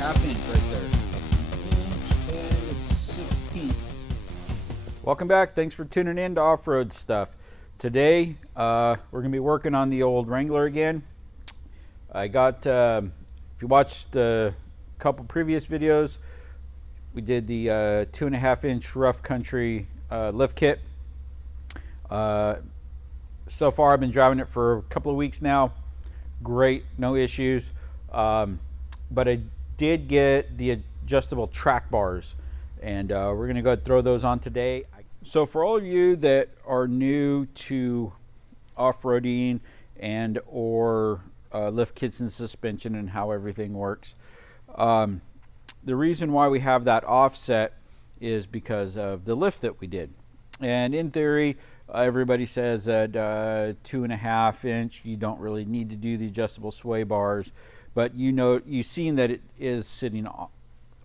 half inch right there. Inch and a 16th. Welcome back. Thanks for tuning in to Off-Road Stuff. Today, we're going to be working on the old Wrangler again. I got, if you watched a couple previous videos, we did the 2.5 inch rough country lift kit. So far, I've been driving it for a couple of weeks now. Great, no issues. But I did get the adjustable track bars, and we're going to go throw those on today. So for all of you that are new to off-roading and or lift kits and suspension and how everything works, the reason why we have that offset is because of the lift that we did. And in theory, everybody says that 2.5 inch, you don't really need to do the adjustable sway bars, but you've seen that it is sitting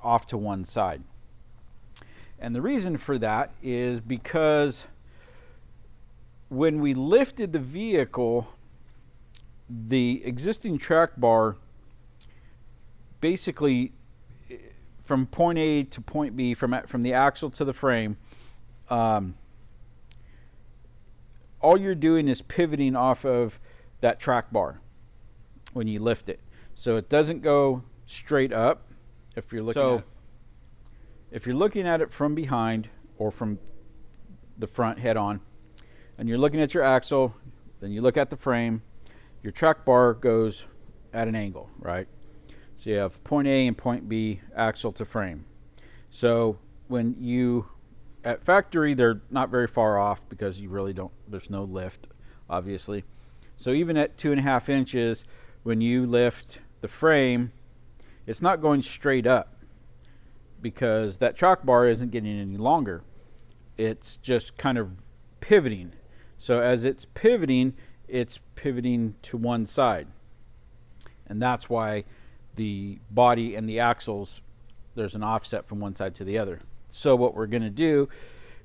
off to one side. And the reason for that is because when we lifted the vehicle, the existing track bar, basically from point A to point B, from the axle to the frame, all you're doing is pivoting off of that track bar when you lift it. So it doesn't go straight up. If you're looking at it from behind or from the front head on, and you're looking at your axle, then you look at the frame, your track bar goes at an angle, right? So you have point A and point B, axle to frame. So when you, at factory, they're not very far off because you really don't, there's no lift, obviously. So even at 2.5 inches, when you lift the frame, it's not going straight up because that track bar isn't getting any longer. It's just kind of pivoting. So as it's pivoting to one side. And that's why the body and the axles, there's an offset from one side to the other. So what we're going to do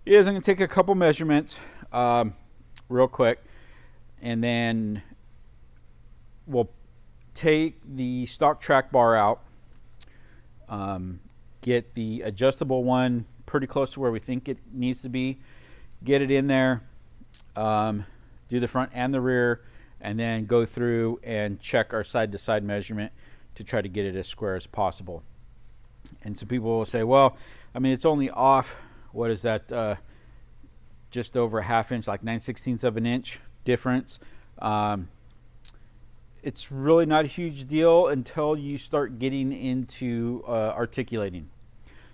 is I'm going to take a couple measurements real quick, and then we'll take the stock track bar out, get the adjustable one pretty close to where we think it needs to be, get it in there, do the front and the rear, and then go through and check our side-to-side measurement to try to get it as square as possible. And some people will say, well, I mean, it's only off, what is that, just over a half inch, like 9/16 of an inch difference. It's really not a huge deal until you start getting into articulating.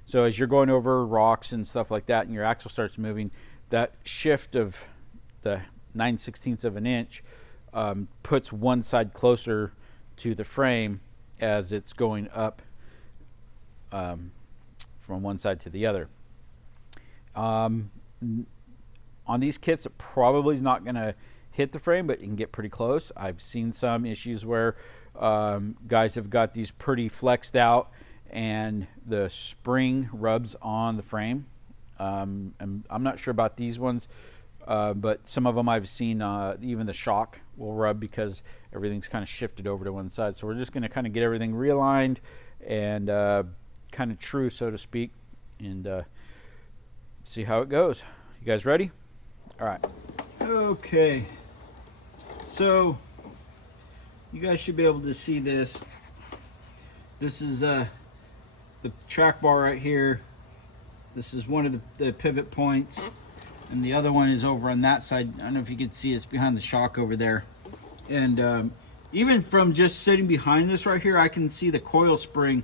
So as you're going over rocks and stuff like that and your axle starts moving, that shift of the 9/16 of an inch puts one side closer to the frame as it's going up from one side to the other. On these kits, it probably is not going to hit the frame, but you can get pretty close. I've seen some issues where guys have got these pretty flexed out and the spring rubs on the frame. And I'm not sure about these ones, but some of them I've seen, even the shock will rub because everything's kind of shifted over to one side. So we're just going to kind of get everything realigned and kind of true, so to speak, and see how it goes. You guys ready? All right. Okay. So you guys should be able to see this. This is the track bar right here. This is one of the pivot points, and the other one is over on that side. I don't know if you can see, it's behind the shock over there. And even from just sitting behind this right here, I can see the coil spring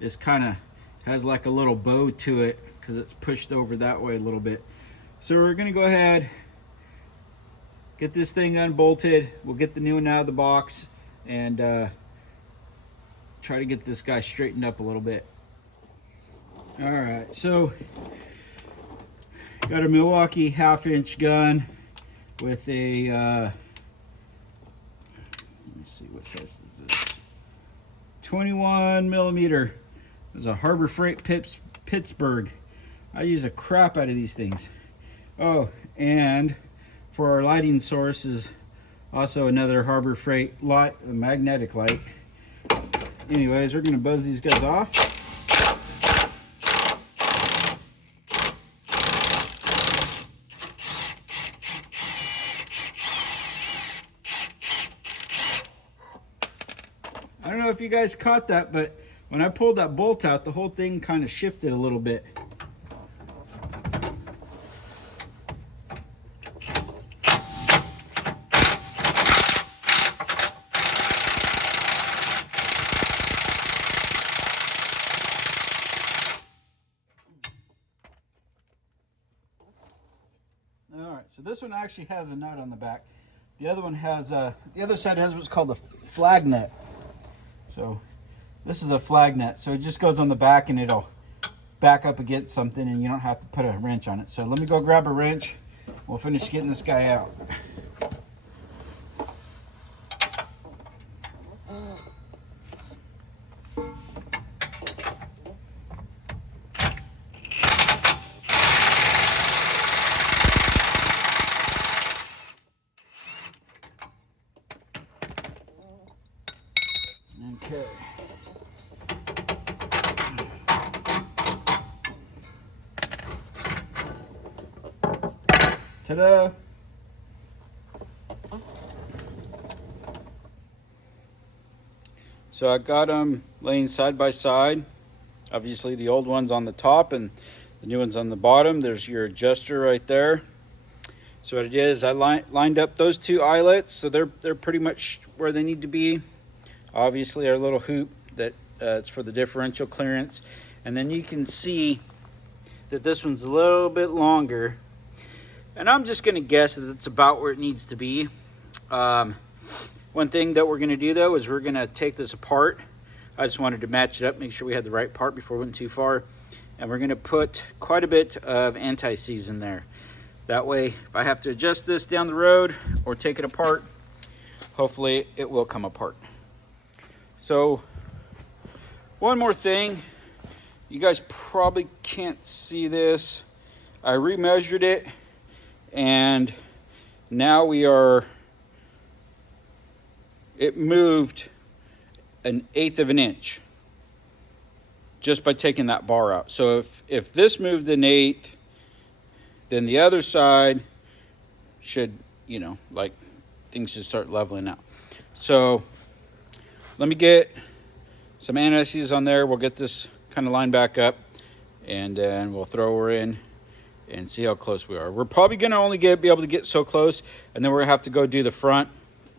is kind of has like a little bow to it because it's pushed over that way a little bit. So we're gonna go ahead, get this thing unbolted. We'll get the new one out of the box and try to get this guy straightened up a little bit. All right, so got a Milwaukee 1/2 inch gun with a let me see, what size is this? 21 millimeter. There's a Harbor Freight Pittsburgh. I use a crap out of these things. Oh, and for our lighting source is also another Harbor Freight light, a magnetic light. Anyways, we're gonna buzz these guys off. I don't know if you guys caught that, but when I pulled that bolt out, the whole thing kind of shifted a little bit. Alright, so this one actually has a nut on the back. The other one has, the other side has what's called a flag nut. So this is a flag nut. So it just goes on the back and it'll back up against something and you don't have to put a wrench on it. So let me go grab a wrench. We'll finish getting this guy out. Okay. Ta-da! So I got them laying side by side. Obviously the old one's on the top and the new one's on the bottom. There's your adjuster right there. So what it is, I lined up those two eyelets, so they're pretty much where they need to be. Obviously our little hoop that it's for the differential clearance, and then you can see that this one's a little bit longer, and I'm just going to guess that it's about where it needs to be. One thing that we're going to do though is we're going to take this apart. I just wanted to match it up, make sure we had the right part before we went too far, and we're going to put quite a bit of anti-seize in there. That way if I have to adjust this down the road or take it apart, hopefully it will come apart. So one more thing, you guys probably can't see this. I remeasured it and now it moved 1/8 of an inch just by taking that bar out. So if this moved 1/8, then the other side should, you know, like things should start leveling out. So let me get some anti-seize on there. We'll get this kind of lined back up and then we'll throw her in and see how close we are. We're probably gonna only be able to get so close, and then we're gonna have to go do the front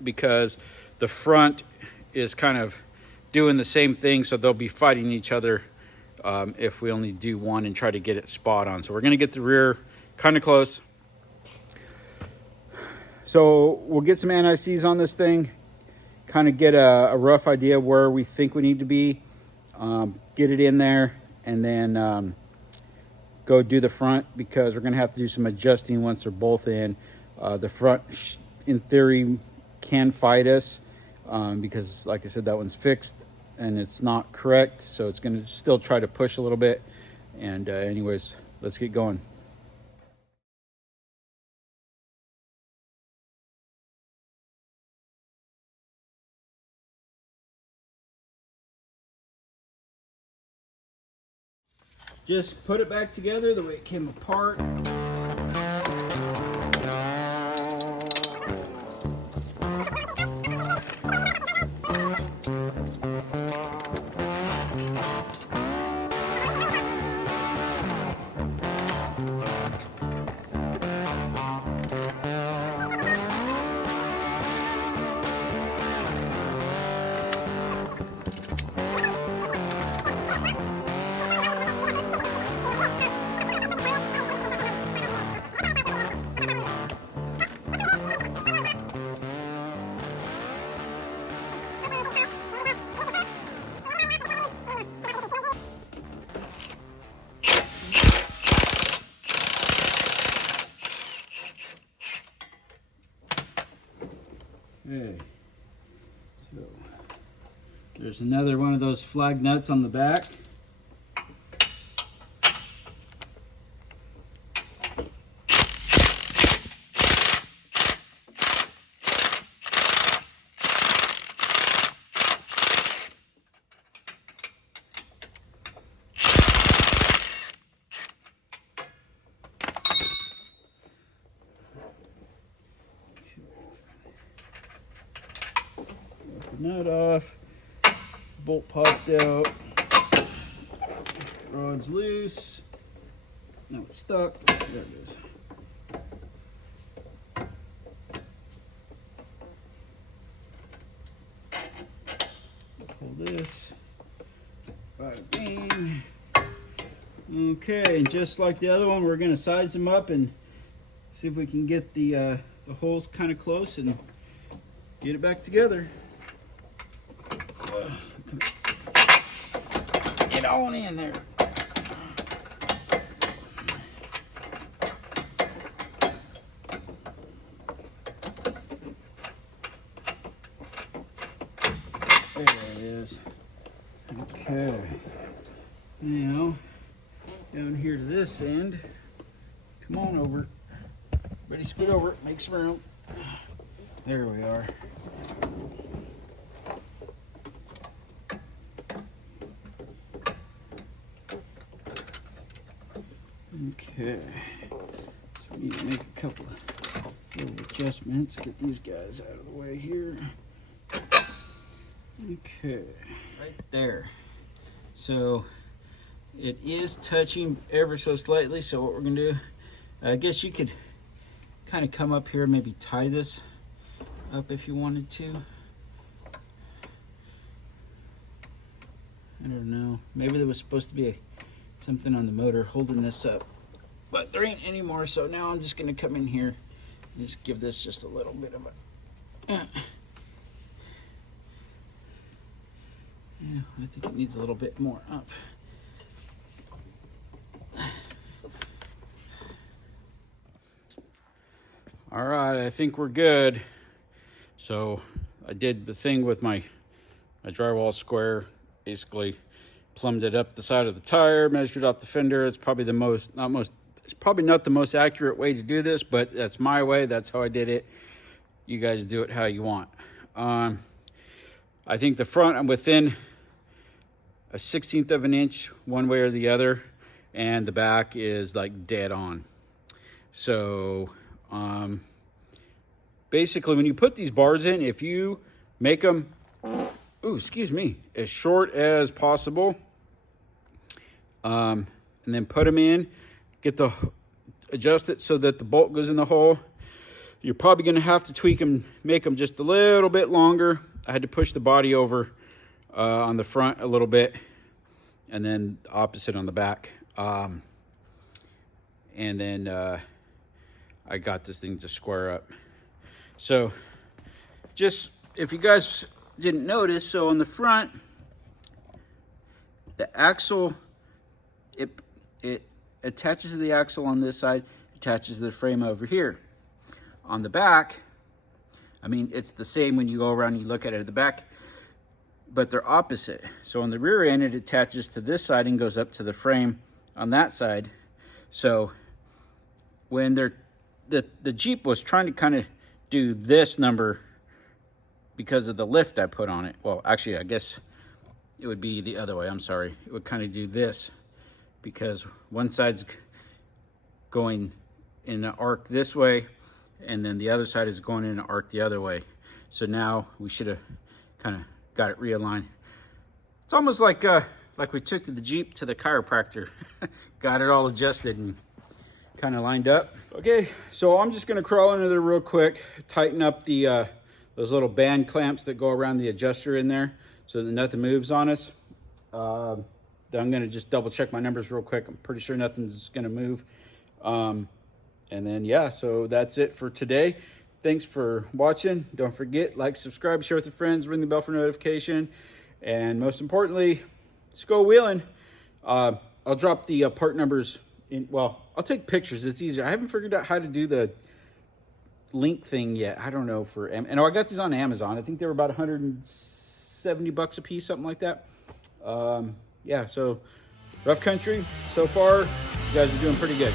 because the front is kind of doing the same thing, so they'll be fighting each other if we only do one and try to get it spot on. So we're gonna get the rear kind of close. So we'll get some anti-seize on this thing, kind of get a rough idea where we think we need to be, get it in there, and then go do the front because we're gonna have to do some adjusting once they're both in. The front, in theory, can fight us because, like I said, that one's fixed and it's not correct, so it's gonna still try to push a little bit. And anyways, let's get going. Just put it back together the way it came apart. Okay, so there's another one of those flag nuts on the back. Bolt popped out. Rod's loose. Now it's stuck. There it is. Pull this. Bada bing. Okay, and just like the other one, we're going to size them up and see if we can get the holes kind of close and get it back together. Get on in there. There it is. Okay. Now, down here to this end. Come on over. Everybody scoot over. Make some room. There we are. Okay. So we need to make a couple of little adjustments. Get these guys out of the way here. Okay. Right there. So it is touching ever so slightly. So what we're going to do, I guess you could kind of come up here and maybe tie this up if you wanted to. I don't know. Maybe there was supposed to be something on the motor holding this up, but there ain't anymore. So now I'm just going to come in here and just give this just a little bit of a. Yeah, I think it needs a little bit more up. All right, I think we're good. So I did the thing with my drywall square, basically plumbed it up the side of the tire, measured out the fender. It's probably it's probably not the most accurate way to do this, but that's my way. That's how I did it. You guys do it how you want. I think the front, I'm within a 1/16 of an inch one way or the other, and the back is like dead on. So basically when you put these bars in, if you make them, as short as possible, and then put them in, adjust it so that the bolt goes in the hole. You're probably going to have to tweak them, make them just a little bit longer. I had to push the body over on the front a little bit, and then the opposite on the back. And then I got this thing to square up. So just, if you guys didn't notice, so on the front, the axle, it attaches to the axle on this side, attaches to the frame over here. On the back, I mean, it's the same when you go around and you look at it at the back, but they're opposite. So on the rear end, it attaches to this side and goes up to the frame on that side. So when the Jeep was trying to kind of do this number because of the lift I put on it. Well, actually, I guess it would be the other way. I'm sorry. It would kind of do this because one side's going in an arc this way, and then the other side is going in an arc the other way. So now we should have kind of got it realigned. It's almost like we took the Jeep to the chiropractor, got it all adjusted and kind of lined up. Okay, so I'm just gonna crawl into there real quick, tighten up the those little band clamps that go around the adjuster in there so that nothing moves on us. Then I'm gonna just double check my numbers real quick. I'm pretty sure nothing's gonna move. And then yeah, so that's it for today. Thanks for watching. Don't forget, like, subscribe, share with your friends, ring the bell for notification, and most importantly, just go wheeling. I'll drop the part numbers in. Well, I'll take pictures. It's easier. I haven't figured out how to do the link thing yet. I don't know and I got these on Amazon. I think they were about 170 bucks a piece, something like that. Yeah, so rough country so far. You guys are doing pretty good.